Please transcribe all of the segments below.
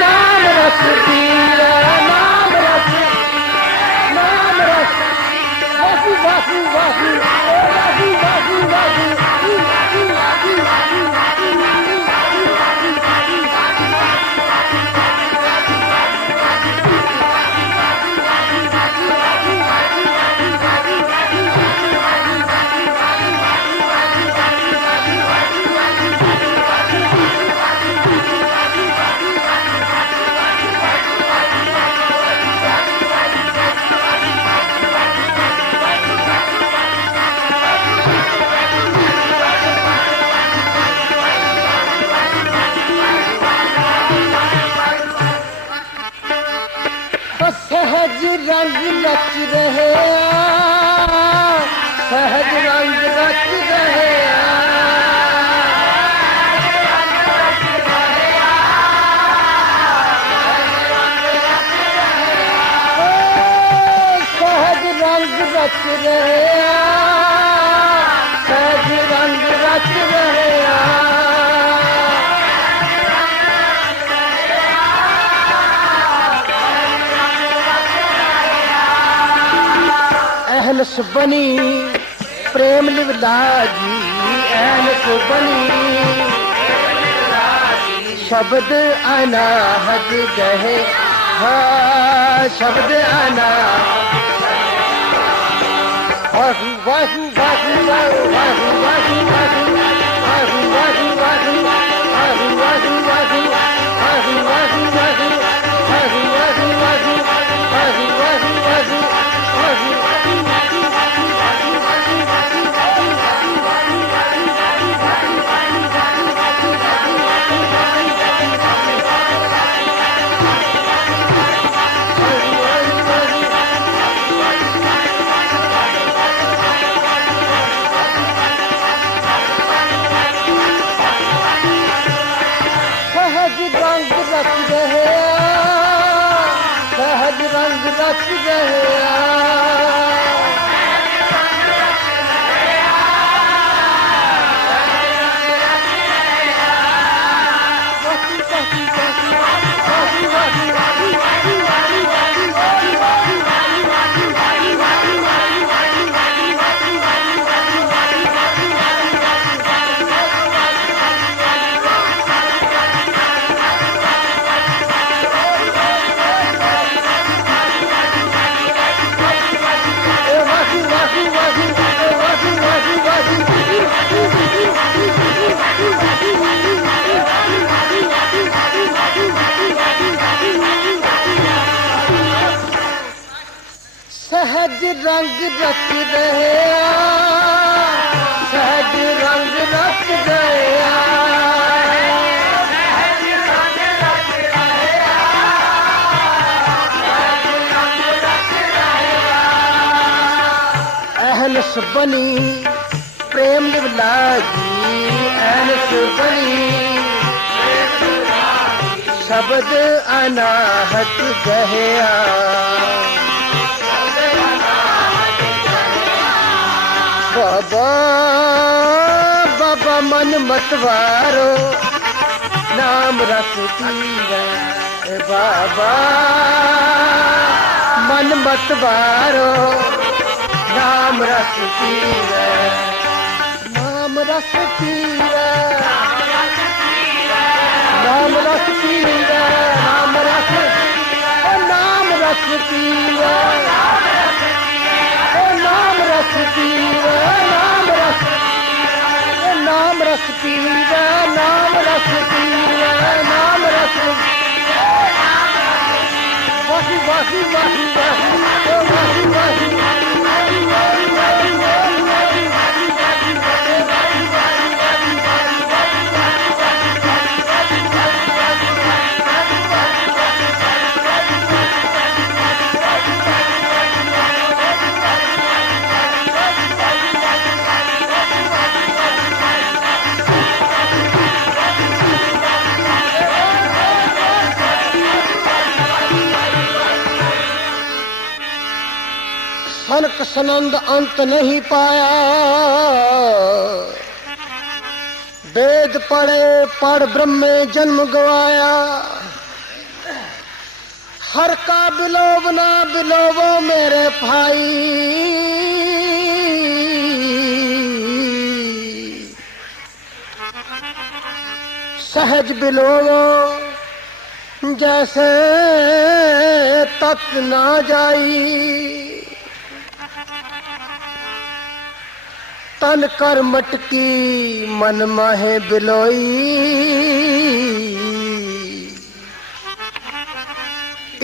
नाम रख थी रखू रा ਰੰਗ ਰਚ ਰਹਿਆ ਸਹਿਜ ਰੰਗ ਰਚ ਰਹਿਆ ਸਹਿਜ ਰੰਗ ਰਚ ਰਹਿਆ एनस बनी, प्रेम लिवलाजी एनस बनी। शब्द अनाहद गहे, हा, शब्द अना वाहू वाहू वाहू वाहू वाहू वाहू। बनी, प्रेम अहनस बनी। शब्द अनाहत गया बाबा बाबा मन मतवारो नाम रस बाबा। मन मतवारो नाम रस पीरा नाम रस पीरा नाम रस पीरा नाम रस ओ नाम रस ओ नाम रस पीरा नाम रस ओ नाम रस पीरा नाम रस पीरा नाम रस वाही वाही वाही वाही वाही वाही सनक सनंद अंत नहीं पाया। वेद पढ़े, पढ़ ब्रह्म जन्म गवाया। हर का बिलोब ना बिलोबो मेरे भाई। सहज बिलोबो जैसे तत ना जाई। तन कर मटकी मन माहे बिलोई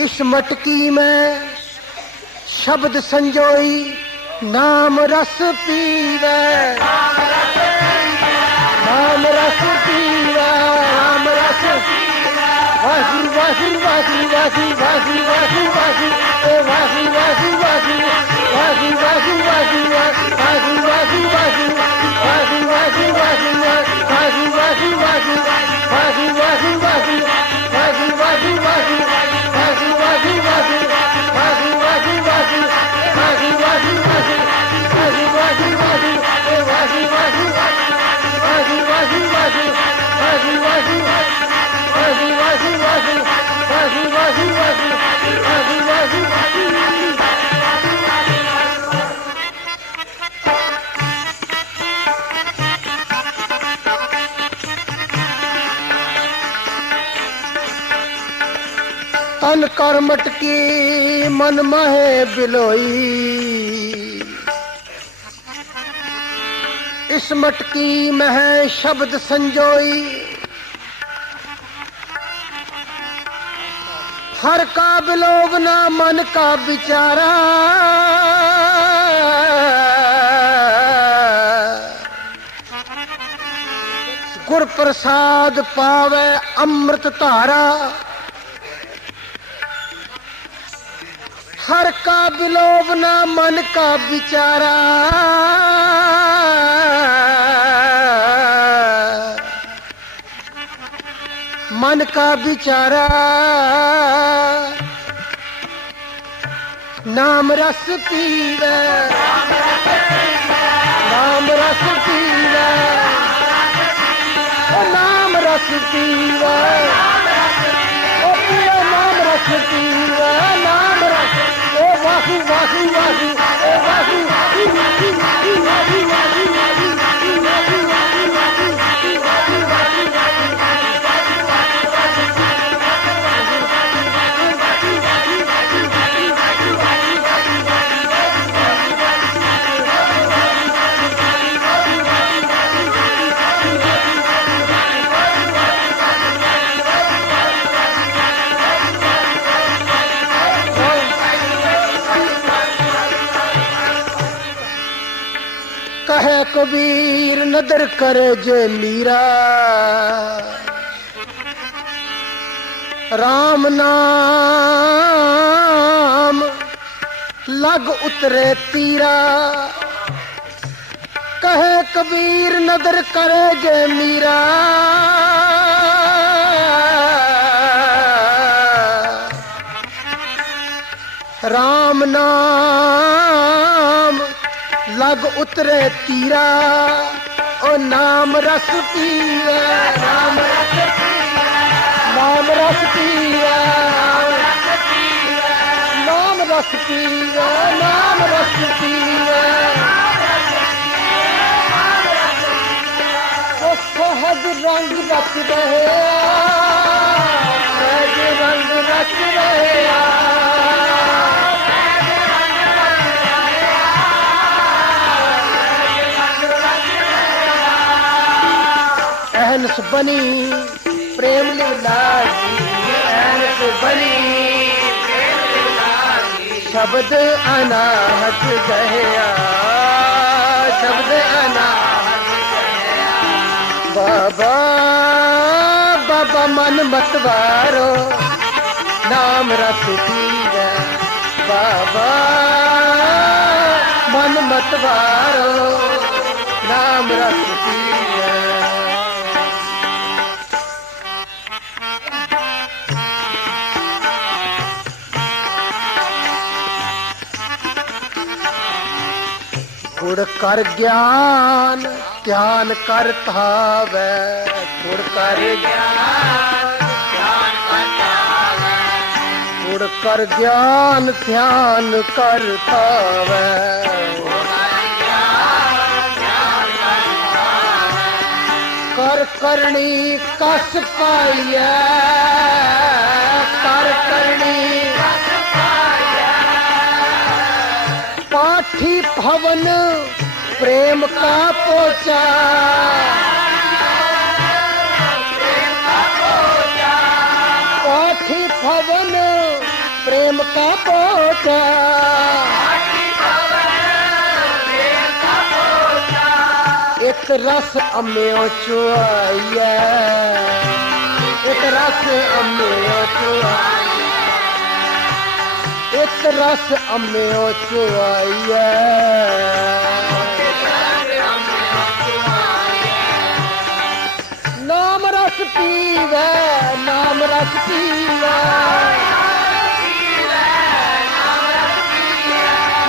इस मटकी में शब्द संजोई नाम रस पीवे नाम रस पीवे नाम रस वासी वासी वासी वासी वासी वासी वासी वासी वासी वासी वासी वासी वासी वासी Wahoo, wahoo, wahoo, wahoo, wahoo, wahoo, wahoo, wahoo, wahoo, wahoo, ਮਨ ਕਰ ਮਟਕੀ, ਮਨ ਮਹਿ ਬਿਲੋਈ। ਇਸ ਮਟਕੀ ਮਹਿ ਸ਼ਬਦ ਸੰਜੋਈ। ਹਰ ਕਾ ਬਿਲੋਗ ਨਾ ਮਨ ਕਾ ਵਿਚਾਰਾ। ਗੁਰ ਪ੍ਰਸਾਦ ਪਾਵੇ ਅੰਮ੍ਰਿਤ ਧਾਰਾ। हर का बिलोब ना मन का बिचारा मन का बिचारा नाम रस पीवे। नाम रस पीवे। ओ नाम रस पीवे। ओ पिया नाम रस पीवे। नाम रस ओ वासु वासु वासु ओ वासु वासु वासु वासु वासु ਕਬੀਰ ਨਦਰ ਕਰੇ ਜੇ ਮੀਰਾ RAM ਨਾਮ ਲਗ ਉਤਰੇ ਤੀਰਾ। ਕਹੇ ਕਬੀਰ ਨਦਰ ਕਰੇ ਜੇ ਮੀਰਾ। RAM ਨਾਮ लग उतरे तीरा, ओ नाम रस पीवे नाम रस पीवे नाम रस पीवे नाम रस पीवे नाम रस पीवे ओ सहज रंग रच रहे सहज रंग रच रहे। एहनस बनी, प्रेम जी बनी। शब्द अनाहत गया शब्द अनाहत बाबा बाबा मन मतवारो नाम रस पीवे। बाबा, मन मतवारो नाम रस पीवे। ਗੁੜ ਕਰ ਗਿਆਨ ਧਿਆਨ ਕਰ ਧਾਵੈ ਗੁੜ ਕਰ ਗਿਆਨ ਧਿਆਨ ਕਰ ਧਾਵੈ ਗੁੜ ਕਰ ਗਿਆਨ ਧਿਆਨ ਕਰ ਧਾਵੈ ਕਰ ਕਸ ਪਾਈਐ, ਕਰ ਕਰਣੀ भवन प्रेम का पोचा। पाठी भवन प्रेम का पोचा। एक रस अम्यो चुआइया। एक रस अम्यो चुआइया। ਇੱਕ ਰਸ ਅੰਮਿਓ ਚੁਆਈਐ ਨਾਮ ਰਸ ਪੀਵੈ ਨਾਮ ਰਸ ਪੀਵੈ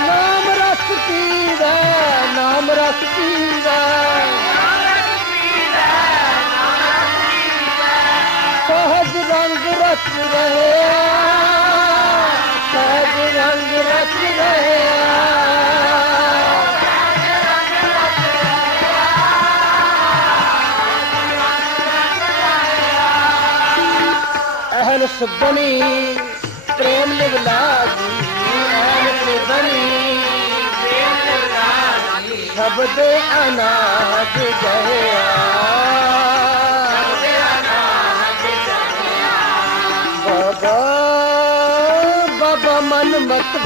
ਨਾਮ ਰਸ ਪੀਵੈ ਨਾਮ ਰਸ ਪੀਵੈ ਸਹਜ ਰੰਗ ਰਸ ਰਹੇ मली ला बनी शबे अनाज गया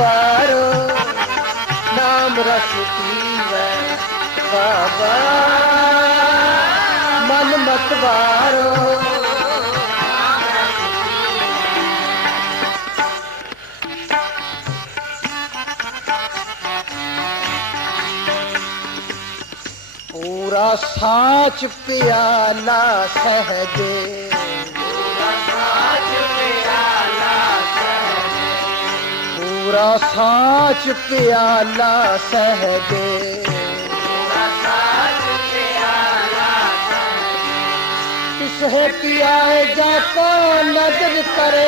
ਮਨ ਨਾਮ ਰਸ ਪੀਵੈ ਬਾਬਾ। ਮਨ ਮਤਵਾਰੋ ਪੂਰਾ ਸਾਚ ਪਿਆਲਾ ਸਹਜੇ। पूरा साच प्याला सह दे। किसे पियाए जाता नज़र करे।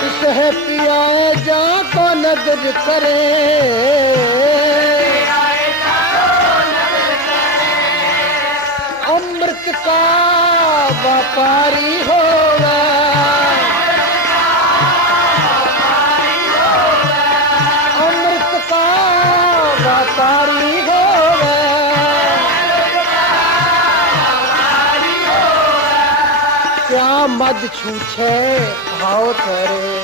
किसे पियाए जाता नज़र करे। अमृत का व्यापारी होगा। अमृत का व्यापारी होगा। क्या मद छूछे भाव करे।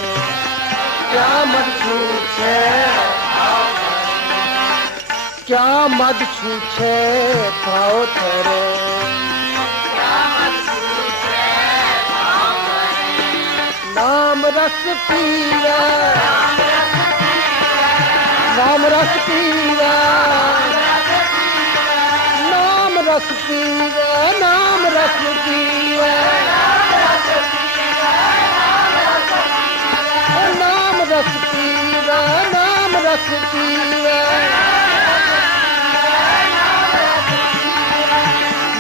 क्या मद छूछे क्या मद छूछे भाव करे। नाम रस पीवा नाम रस पीवा नाम रस पीवा नाम रस पीवा नाम रस पीवा नाम रस पीवा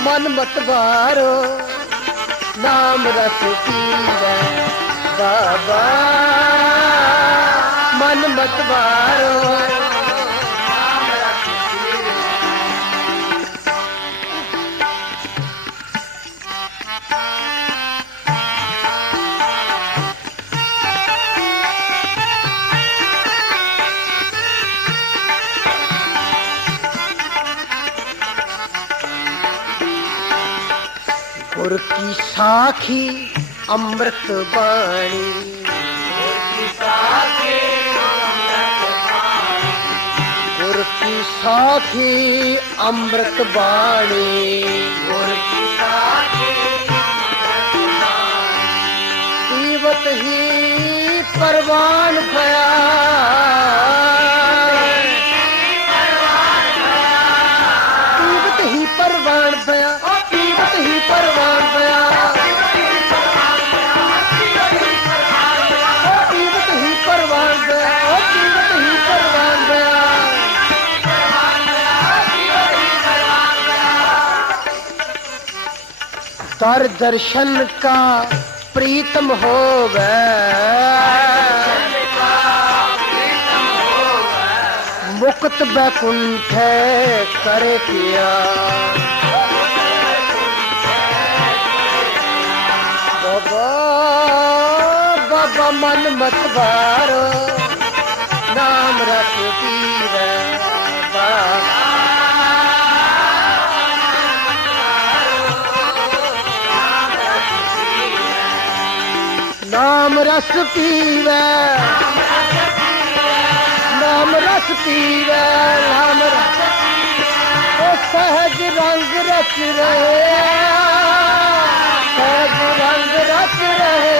मन मत बारो नाम रस पीवा बाबा मन मत गुर की साखी अमृत बाणी गुर की साखी अमृत बाणी। गुर की पीवत ही परवान भया। कर दर्शन का प्रीतम हो मुक्त बैकुंठ करे किया बाबा बाबा, मन मत बारो। नाम रख रस पीवे। नाम रस पीवे रस ओ सहज रंग रच रहे सहज रंग रच रहे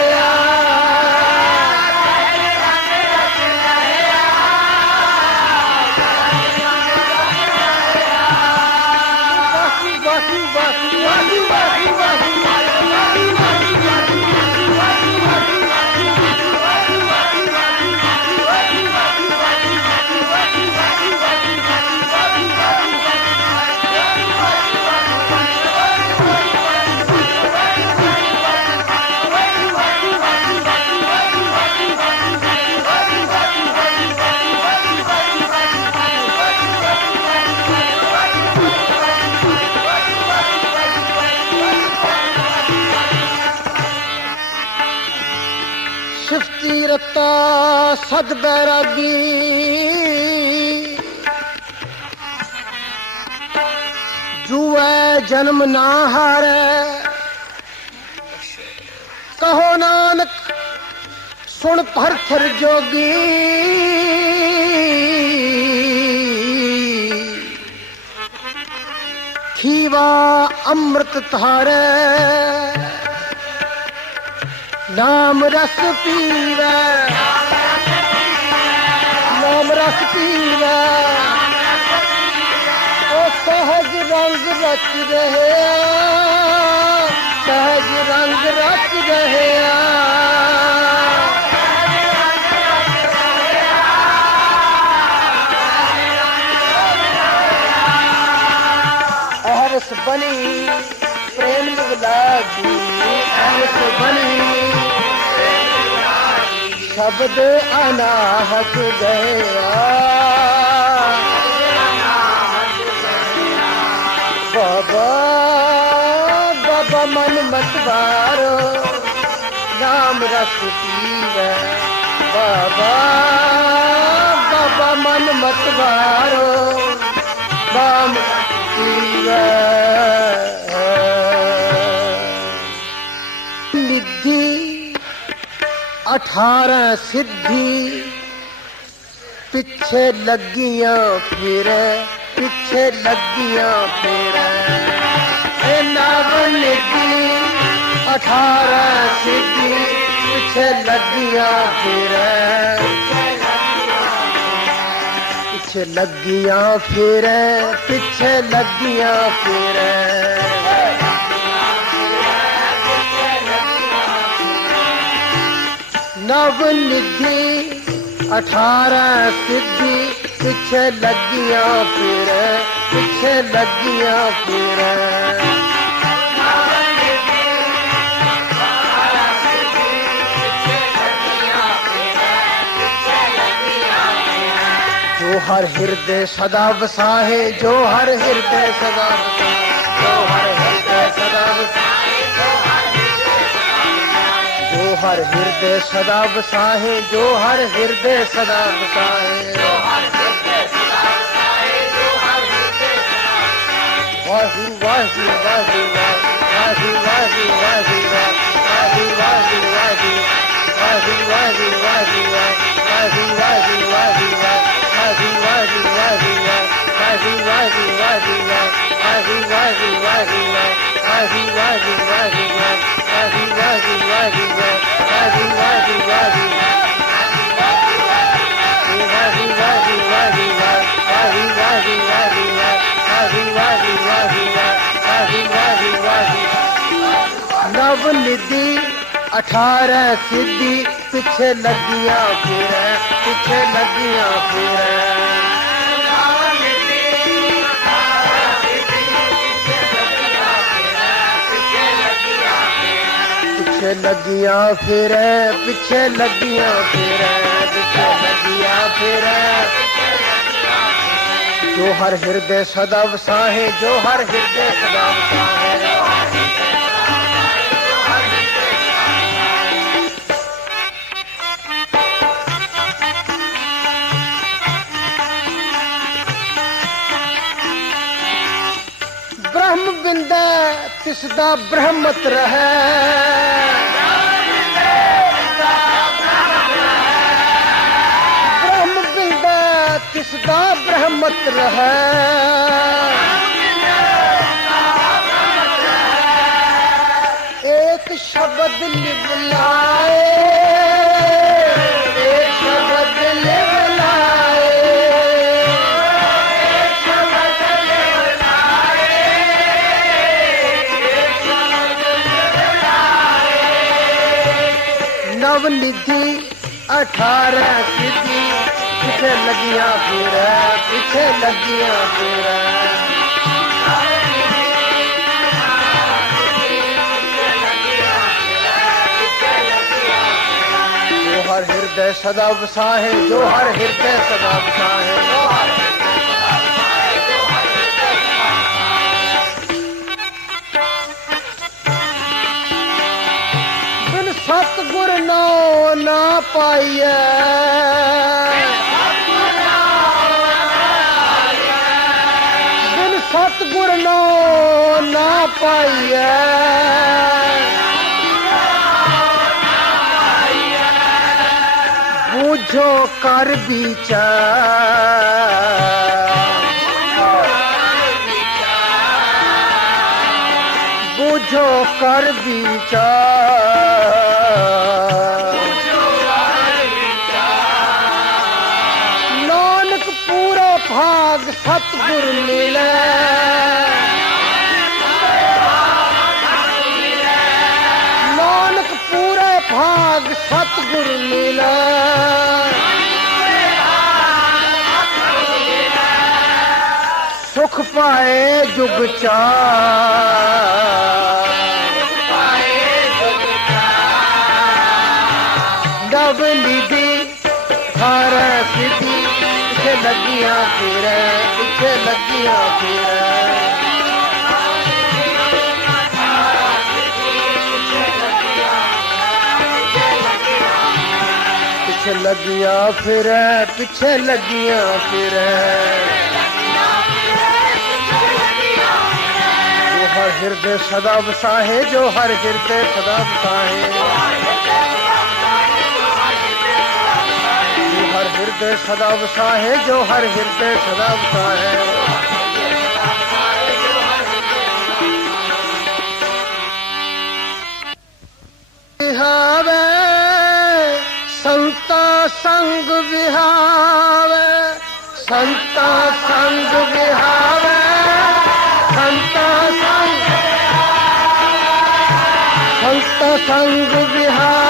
बासी बासी बासी बासी। ਸਦ ਬੈਰਾਗੀ ਜੂਐ ਜਨਮ ਨਾ ਹਾਰੈ। ਕਹੋ ਨਾਨਕ, ਸੁਣ ਭਰਥਰ ਜੋਗੀ। ਥੀਵਾ ਅੰਮ੍ਰਿਤ ਧਾਰੈ। ਨਾਮ ਰਸ ਪੀਵੈ। सहज रंग रखज रंग रच रहिष बनी प्रेम दादी अन दया। बाबा बाबा मन मत वारो राम रख पीर। बाबा बाबा मन मत वारो बाम रख पीव अठारह सिद्धि। पीछे लगिया फिर, पीछे लगिया फिर। नवन की अठारह सिद्धि, पीछे लगिया फिर। पीछे लगिया फिर, पीछे लगिया फिर। नव निधि अठारह सिद्धि, पिछे लगिया फिर, पिछे लगिया फिर। जो हर हृदय सदा बसाहे जो हर हृदय सदा बसाहे हर हृदय सदा बसाहे जो हर हृदय सदा बसाहे वाहू वाहू वाहू वाहू वाहू वाहू वाहू वाहू वाहू नवनिधि अठारह सिद्धि, पिछे लगिया फिर पिछे लगिया फिर पिछे लगिया फिर पिछे लगिया फिर पिछे लगिया फिर जो हर हृदय सदव साहे जो हर हृदय सदव साहे ਬਿੰਦਾ ਤਿਸ ਦਾ ਬ੍ਰਹਮਤ ਰਹੈ ਬ੍ਰਹਮ ਬਿੰਦਾ ਤਿਸ ਦਾ ਬ੍ਰਹਮਤ ਰਹੈ ਏਕ ਸ਼ਬਦ ਲਿਵ ਲਾਏ निधि, अठारह सिद्धि, पिछे लगिया फिर पिछे लगिया फिर हर हृदय सदा बसा है जो हर हृदय सदा बसा है ਸਤਗੁਰ ਨਾਉ ਨਾ ਪਾਈਐ। ਬਿਨ ਸਤਗੁਰ ਨਾਉ ਨਾ ਪਾਈਐ। ਬੂਝੋ ਕਰ ਵਿਚਾਰ ਬੂਝੋ ਕਰ ਵਿਚਾਰ सुख पाए जुग चार डब निधि हर सिद्धि इत लगिया फिर इथे लगिया फिर। पिछे लगिया फिर पिछे लगिया फिर जो हर हृदय सदा बसाहे, जो हर हृदय सदा बसाहे। जो हर हृदय सदा बसाहे, जो हर हृदय सदा बसाहे। have ਸੰਗ ਵਿਹਾਵੇ ਸੰਤਾ ਸੰਗ ਵਿਹਾਵੇ ਸੰਤਾ ਸੰਗ ਸੰਤਾ ਸੰਗ ਵਿਹਾਵੇ।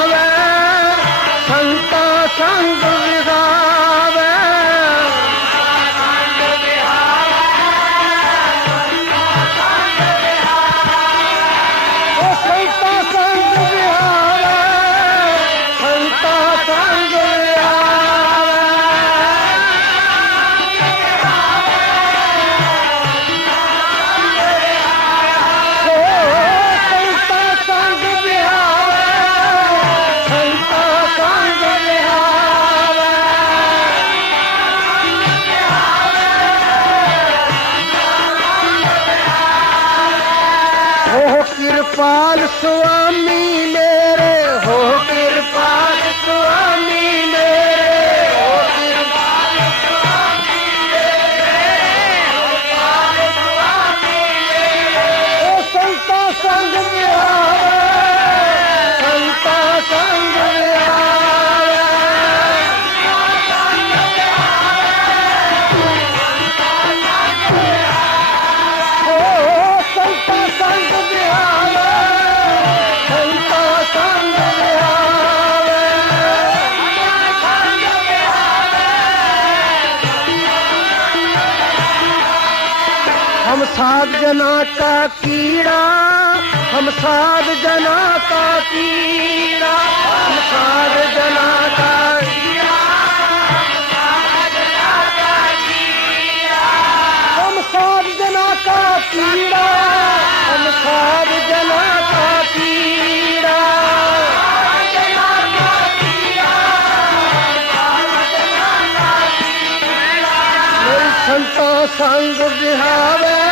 साध जना का कीड़ा, हम साध जना का कीड़ा, हम साध जना का कीड़ा संतो संग बिहावे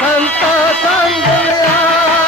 संतो संग बिहावे